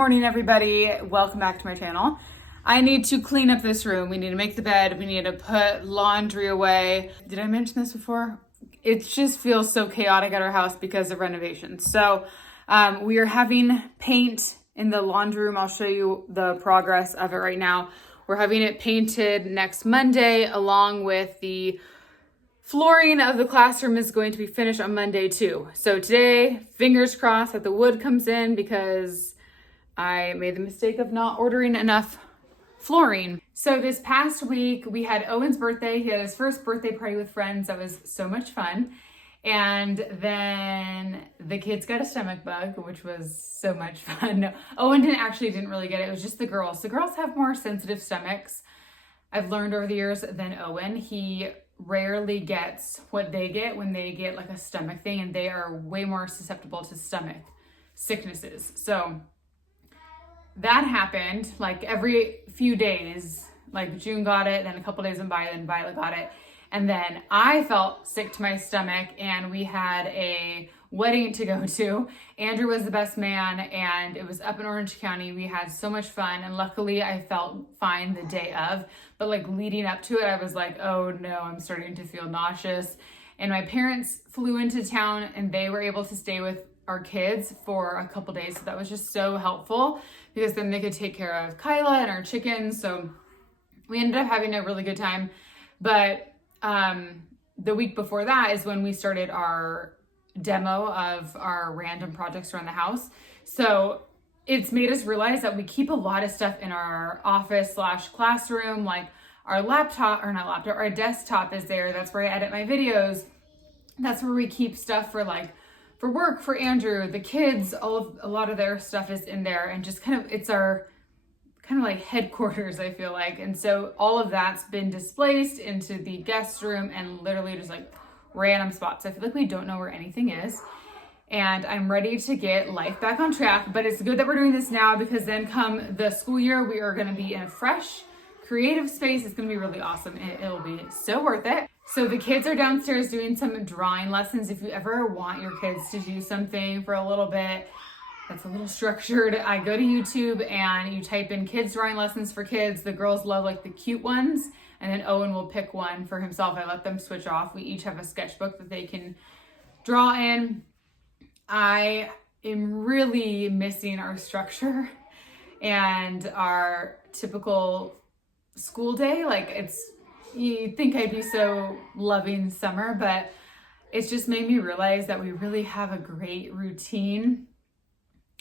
morning, everybody. Welcome back to my channel. I need to clean up this room. We need to make the bed. We need to put laundry away. Did I mention this before? It just feels so chaotic at our house because of renovations. So we are having paint in the laundry room. I'll show you the progress of it right now. We're having it painted next Monday, along with the flooring of the classroom is going to be finished on Monday too. So today, fingers crossed that the wood comes in because I made the mistake of not ordering enough flooring. So this past week, we had Owen's birthday. He had his first birthday party with friends. That was so much fun. And then the kids got a stomach bug, which was so much fun. No, Owen didn't really get it. It was just the girls. The girls have more sensitive stomachs, I've learned over the years, than Owen. He rarely gets what they get when they get like a stomach thing, and they are way more susceptible to stomach sicknesses. So that happened like every few days. Like June got it, then a couple days went by, then Violet got it. And then I felt sick to my stomach, and we had a wedding to go to. Andrew was the best man, and it was up in Orange County. We had so much fun, and luckily I felt fine the day of. But like leading up to it, I was like, oh no, I'm starting to feel nauseous. And my parents flew into town, and they were able to stay with our kids for a couple days. So that was just so helpful, because then they could take care of Kyla and our chickens. So we ended up having a really good time. But the week before that is when we started our demo of our random projects around the house. So it's made us realize that we keep a lot of stuff in our office / classroom, like our our desktop is there. That's where I edit my videos. That's where we keep stuff for work, for Andrew, the kids, a lot of their stuff is in there, and just it's our kind of like headquarters, I feel like. And so all of that's been displaced into the guest room and literally just like random spots. I feel like we don't know where anything is. And I'm ready to get life back on track, but it's good that we're doing this now, because then come the school year, we are going to be in a fresh, creative space. It's going to be really awesome. It'll be so worth it. So the kids are downstairs doing some drawing lessons. If you ever want your kids to do something for a little bit that's a little structured, I go to YouTube and you type in kids drawing lessons for kids. The girls love like the cute ones, and then Owen will pick one for himself. I let them switch off. We each have a sketchbook that they can draw in. I am really missing our structure and our typical school day. You'd think I'd be so loving summer, but it's just made me realize that we really have a great routine.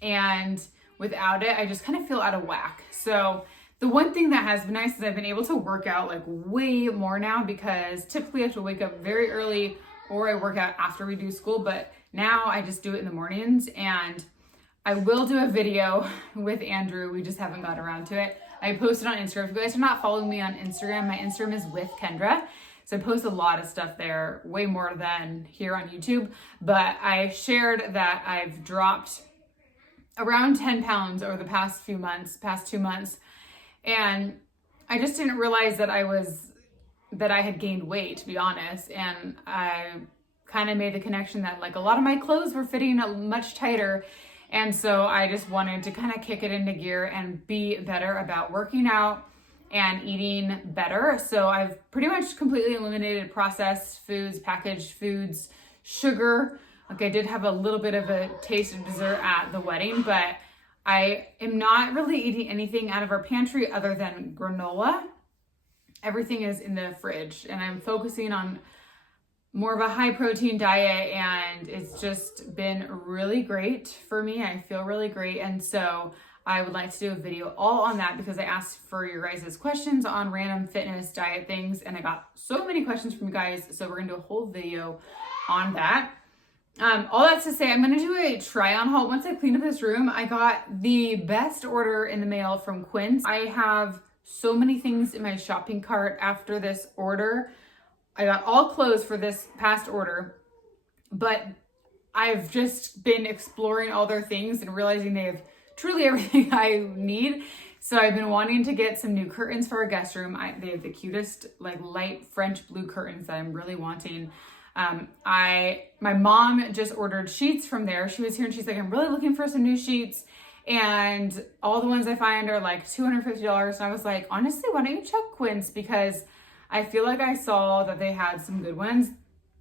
And without it, I just kind of feel out of whack. So the one thing that has been nice is I've been able to work out like way more now, because typically I have to wake up very early or I work out after we do school. But now I just do it in the mornings, and I will do a video with Andrew. We just haven't got around to it. I posted on Instagram. If you guys are not following me on Instagram, my Instagram is with Kendra. So I post a lot of stuff there, way more than here on YouTube. But I shared that I've dropped around 10 pounds over the past 2 months. And I just didn't realize that I had gained weight, to be honest. And I kind of made the connection that like a lot of my clothes were fitting much tighter. And so I just wanted to kind of kick it into gear and be better about working out and eating better. So I've pretty much completely eliminated processed foods, packaged foods, sugar. Like I did have a little bit of a taste of dessert at the wedding, but I am not really eating anything out of our pantry other than granola. Everything is in the fridge, and I'm focusing on more of a high protein diet, and it's just been really great for me. I feel really great. And so I would like to do a video all on that, because I asked for your guys' questions on random fitness diet things, and I got so many questions from you guys. So we're gonna do a whole video on that. All that's to say, I'm gonna do a try on haul. Once I clean up this room, I got the best order in the mail from Quince. I have so many things in my shopping cart after this order. I got all clothes for this past order, but I've just been exploring all their things and realizing they have truly everything I need. So I've been wanting to get some new curtains for our guest room. They have the cutest like light French blue curtains that I'm really wanting. My mom just ordered sheets from there. She was here and she's like, I'm really looking for some new sheets. And all the ones I find are like $250. And I was like, honestly, why don't you check Quince? Because I feel like I saw that they had some good ones.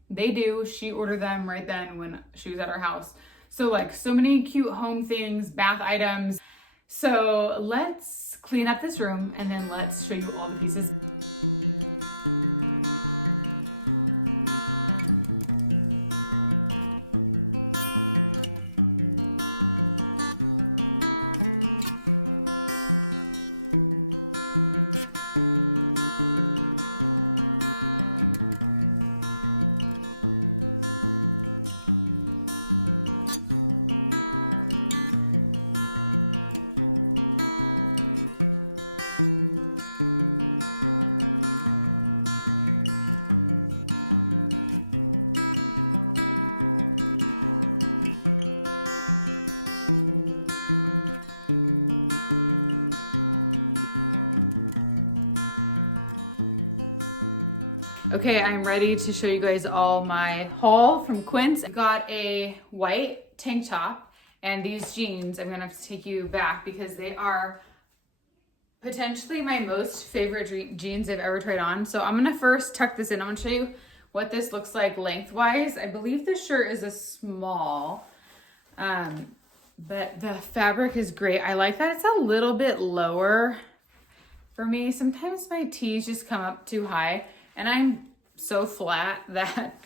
They do. She ordered them right then when she was at our house. So like so many cute home things, bath items. So let's clean up this room and then let's show you all the pieces. Okay, I'm ready to show you guys all my haul from Quince. I got a white tank top and these jeans. I'm gonna have to take you back because they are potentially my most favorite jeans I've ever tried on. So I'm gonna first tuck this in. I'm gonna show you what this looks like lengthwise. I believe this shirt is a small, but the fabric is great. I like that it's a little bit lower for me. Sometimes my tees just come up too high and I'm so flat that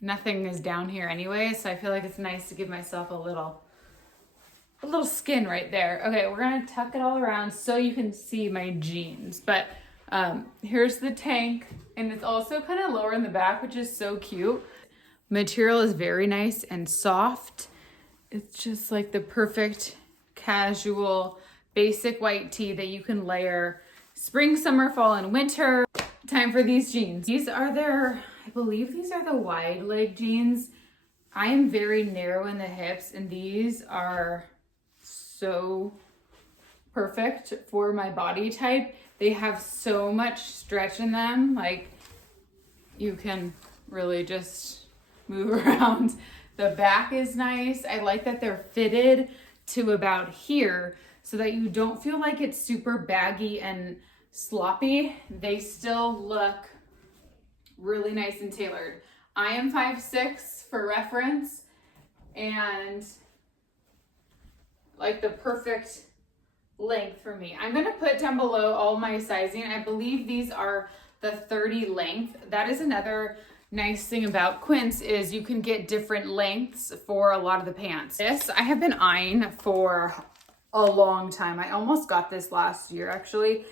nothing is down here anyway. So I feel like it's nice to give myself a little skin right there. Okay, we're gonna tuck it all around so you can see my jeans. But here's the tank, and it's also kind of lower in the back, which is so cute. Material is very nice and soft. It's just like the perfect casual basic white tee that you can layer spring, summer, fall, and winter. Time for these jeans. These are I believe these are the wide leg jeans. I am very narrow in the hips, and these are so perfect for my body type. They have so much stretch in them. Like, you can really just move around. The back is nice. I like that they're fitted to about here so that you don't feel like it's super baggy and sloppy. They still look really nice and tailored. I am 5'6" for reference, and like the perfect length for me. I'm gonna put down below all my sizing. I believe these are the 30 length. That is another nice thing about Quince is you can get different lengths for a lot of the pants. This I have been eyeing for a long time. I almost got this last year actually.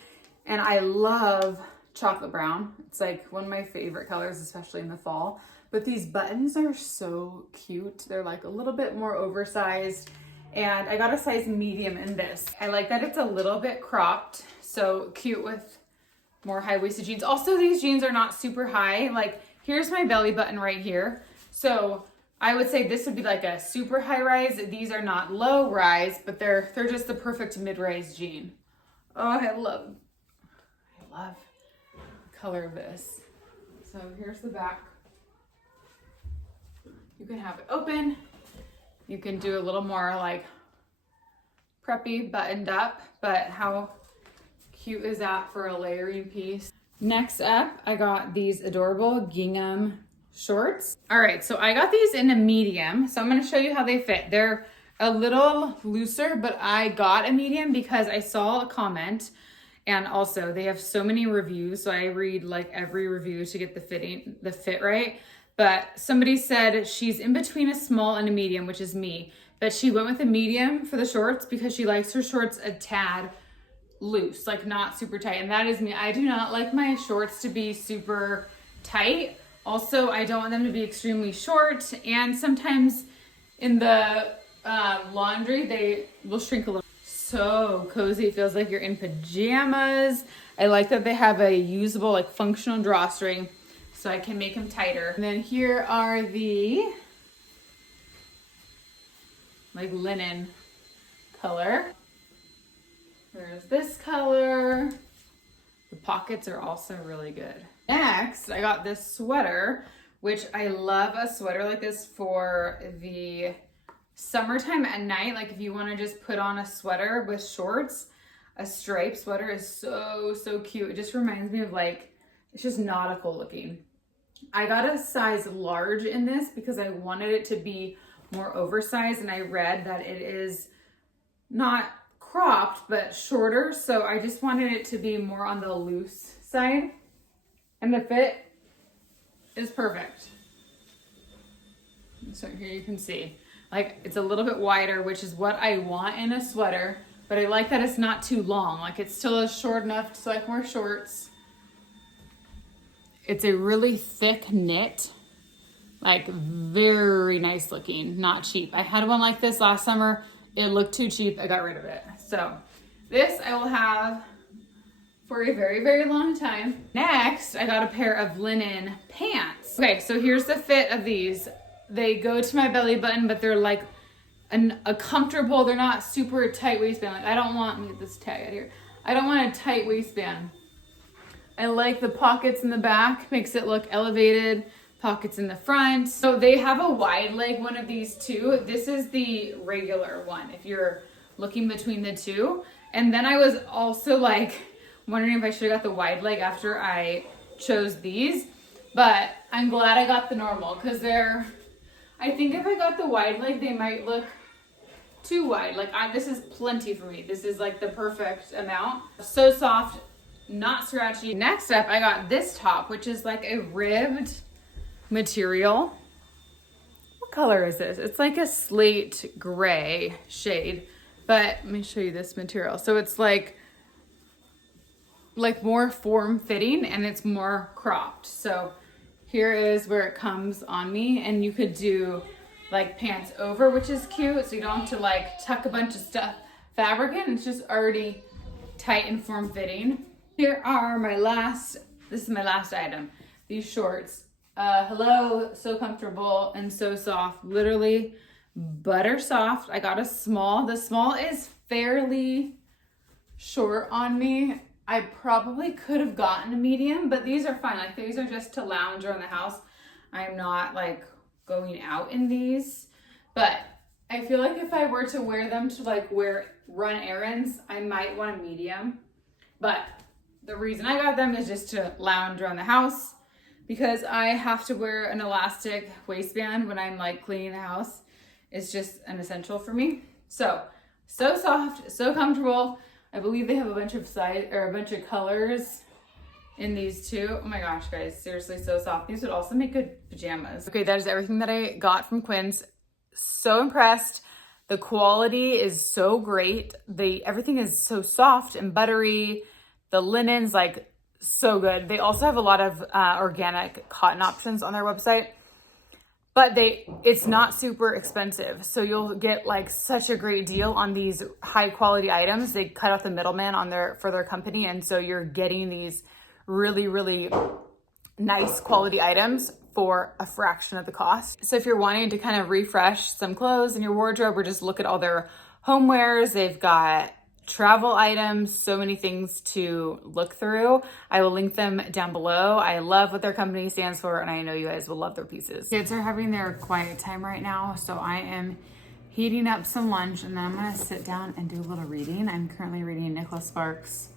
And I love chocolate brown. It's like one of my favorite colors, especially in the fall. But these buttons are so cute. They're like a little bit more oversized. And I got a size medium in this. I like that it's a little bit cropped. So cute with more high-waisted jeans. Also, these jeans are not super high. Like, here's my belly button right here. So I would say this would be like a super high rise. These are not low rise, but they're just the perfect mid-rise jean. Oh, I love the color of this. So here's the back. You can have it open. You can do a little more like preppy, buttoned up, but how cute is that for a layering piece? Next up, I got these adorable gingham shorts. All right, so I got these in a medium, so I'm gonna show you how they fit. They're a little looser, but I got a medium because I saw a comment. And also they have so many reviews. So I read like every review to get the fit right. But somebody said she's in between a small and a medium, which is me. But she went with a medium for the shorts because she likes her shorts a tad loose, like not super tight. And that is me. I do not like my shorts to be super tight. Also, I don't want them to be extremely short. And sometimes in the laundry, they will shrink a little. So cozy. It feels like you're in pajamas. I like that they have a usable, like functional drawstring so I can make them tighter. And then here are the like linen color. There's this color. The pockets are also really good. Next, I got this sweater, which I love a sweater like this for the summertime at night, like if you want to just put on a sweater with shorts, a striped sweater is so, so cute. It just reminds me of like, it's just nautical looking. I got a size large in this because I wanted it to be more oversized, and I read that it is not cropped, but shorter. So I just wanted it to be more on the loose side, and the fit is perfect. So here you can see, like it's a little bit wider, which is what I want in a sweater, but I like that it's not too long. Like it still is short enough so I can wear shorts. It's a really thick knit, like very nice looking, not cheap. I had one like this last summer. It looked too cheap. I got rid of it. So this I will have for a very, very long time. Next, I got a pair of linen pants. Okay, so here's the fit of these. They go to my belly button, but they're like a comfortable, they're not super tight waistband. Like I don't want, let me get this tag out here. I don't want a tight waistband. I like the pockets in the back, makes it look elevated, pockets in the front. So they have a wide leg one of these too. This is the regular one if you're looking between the two. And then I was also like wondering if I should have got the wide leg after I chose these, but I'm glad I got the normal because I think if I got the wide leg, they might look too wide. Like this is plenty for me. This is like the perfect amount. So soft, not scratchy. Next up, I got this top, which is like a ribbed material. What color is this? It's like a slate gray shade, but let me show you this material. So it's like more form fitting and it's more cropped. So here is where it comes on me, and you could do like pants over, which is cute. So you don't have to like tuck a bunch of fabric in. It's just already tight and form fitting. Here are this is my last item. These shorts. Hello, so comfortable and so soft. Literally butter soft. I got a small. The small is fairly short on me. I probably could have gotten a medium, but these are fine. Like these are just to lounge around the house. I'm not like going out in these, but I feel like if I were to wear them to like run errands, I might want a medium. But the reason I got them is just to lounge around the house because I have to wear an elastic waistband when I'm like cleaning the house. It's just an essential for me. So soft, so comfortable. I believe they have a bunch of colors in these too. Oh my gosh, guys, seriously, so soft. These would also make good pajamas. Okay, that is everything that I got from Quince. So impressed. The quality is so great. Everything is so soft and buttery. The linen's like so good. They also have a lot of organic cotton options on their website, but it's not super expensive. So you'll get like such a great deal on these high quality items. They cut out the middleman for their company. And so you're getting these really, really nice quality items for a fraction of the cost. So if you're wanting to kind of refresh some clothes in your wardrobe or just look at all their homewares, they've got travel items, so many things to look through. I will link them down below. I love what their company stands for, and I know you guys will love their pieces. Kids are having their quiet time right now, so I am heating up some lunch, and then I'm gonna sit down and do a little reading. I'm currently reading Nicholas Sparks'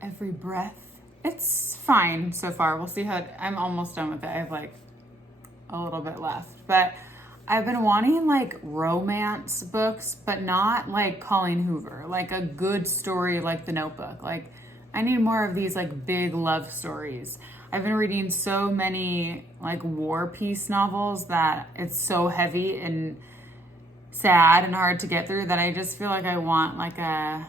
Every Breath. It's fine so far. We'll see I'm almost done with it. I have like a little bit left, but I've been wanting like romance books, but not like Colleen Hoover, like a good story like The Notebook. Like I need more of these like big love stories. I've been reading so many like war piece novels that it's so heavy and sad and hard to get through that I just feel like I want like a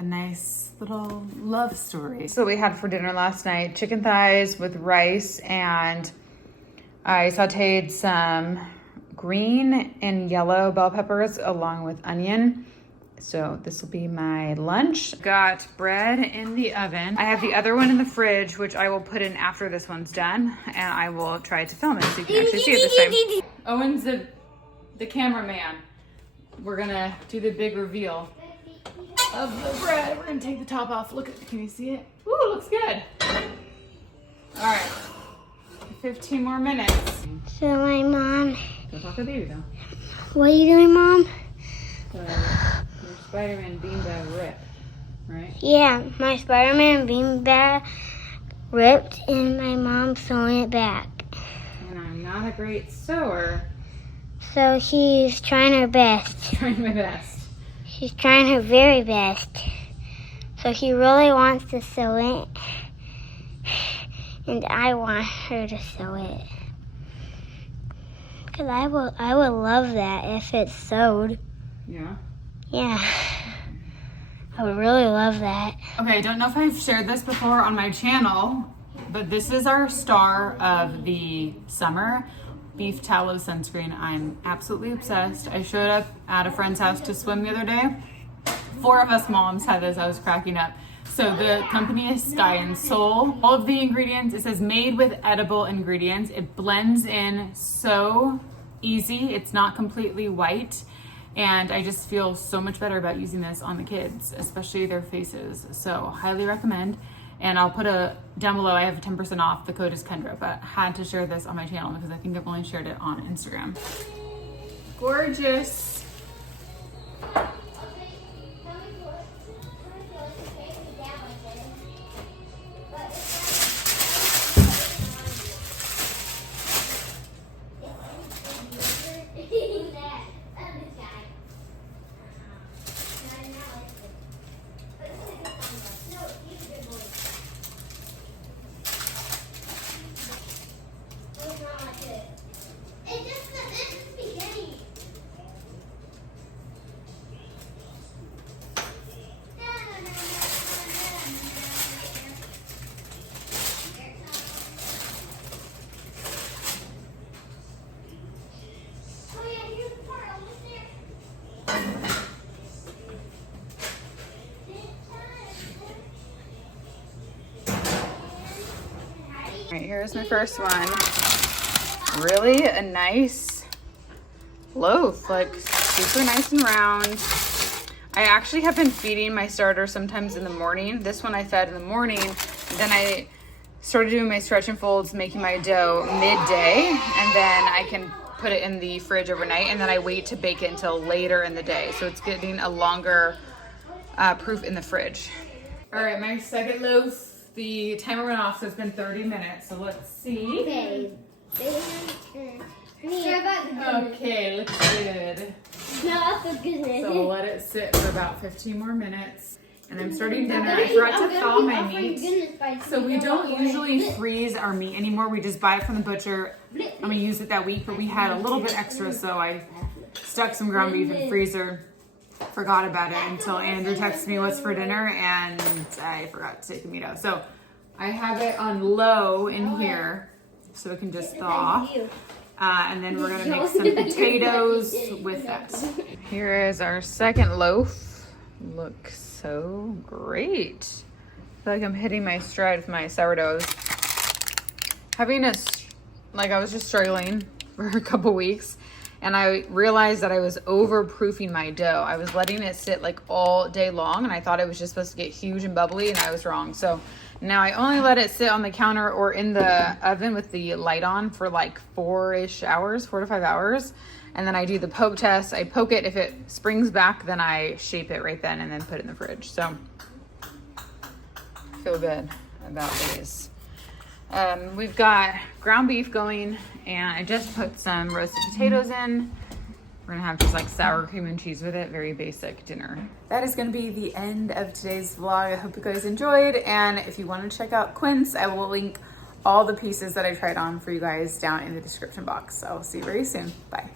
nice little love story. So we had for dinner last night chicken thighs with rice, and I sauteed some green and yellow bell peppers along with onion. So this will be my lunch. Got bread in the oven. I have the other one in the fridge, which I will put in after this one's done, and I will try to film it so you can actually see it this time. Owen's the cameraman. We're gonna do the big reveal of the bread. We're gonna take the top off. Look, can you see it? Ooh, it looks good. All right, 15 more minutes. So my mom. Go talk to the baby though. What are you doing, Mom? So, your Spider-Man beanbag ripped, right? Yeah, my Spider-Man beanbag ripped and my mom's sewing it back. And I'm not a great sewer. So she's trying her best. Trying my best. She's trying her very best. So she really wants to sew it. And I want her to sew it. Because I would love that if it's sewed. Yeah? Yeah. I would really love that. Okay, I don't know if I've shared this before on my channel, but this is our star of the summer, beef tallow sunscreen. I'm absolutely obsessed. I showed up at a friend's house to swim the other day. 4 of us moms had this. I was cracking up. So the company is Sky and Soul. All of the ingredients, it says made with edible ingredients. It blends in so easy. It's not completely white. And I just feel so much better about using this on the kids, especially their faces. So highly recommend. And I'll put down below, I have 10% off. The code is Kendra, but had to share this on my channel because I think I've only shared it on Instagram. Gorgeous. All right, here's my first one. Really a nice loaf, like super nice and round. I actually have been feeding my starter sometimes in the morning. This one I fed in the morning. Then I started doing my stretch and folds, making my dough midday, and then I can put it in the fridge overnight, and then I wait to bake it until later in the day. So it's getting a longer proof in the fridge. All right, my second loaf. The timer went off, so it's been 30 minutes. So let's see. Okay. Okay, looks good. Not the goodness. So we'll let it sit for about 15 more minutes. And I'm starting dinner. I forgot to thaw my meat. So we don't usually freeze our meat anymore. We just buy it from the butcher and we use it that week. But we had a little bit extra, so I stuck some ground beef in the freezer. Forgot about it until Andrew texted me what's for dinner, and I forgot to take the meat out. So I have it on low in here so it can just thaw. And then we're gonna make some potatoes with that. Here is our second loaf. Looks so great. I feel like I'm hitting my stride with my sourdoughs. I was just struggling for a couple weeks. And I realized that I was overproofing my dough. I was letting it sit like all day long, and I thought it was just supposed to get huge and bubbly, and I was wrong. So now I only let it sit on the counter or in the oven with the light on for like 4 to 5 hours. And then I do the poke test. I poke it. If it springs back, then I shape it right then and then put it in the fridge. So I feel good about these. We've got ground beef going, and I just put some roasted potatoes in. We're gonna have just like sour cream and cheese with it. Very basic dinner. That is gonna be the end of today's vlog. I hope you guys enjoyed, and if you want to check out Quince, I will link all the pieces that I tried on for you guys down in the description box. So I'll see you very soon. Bye.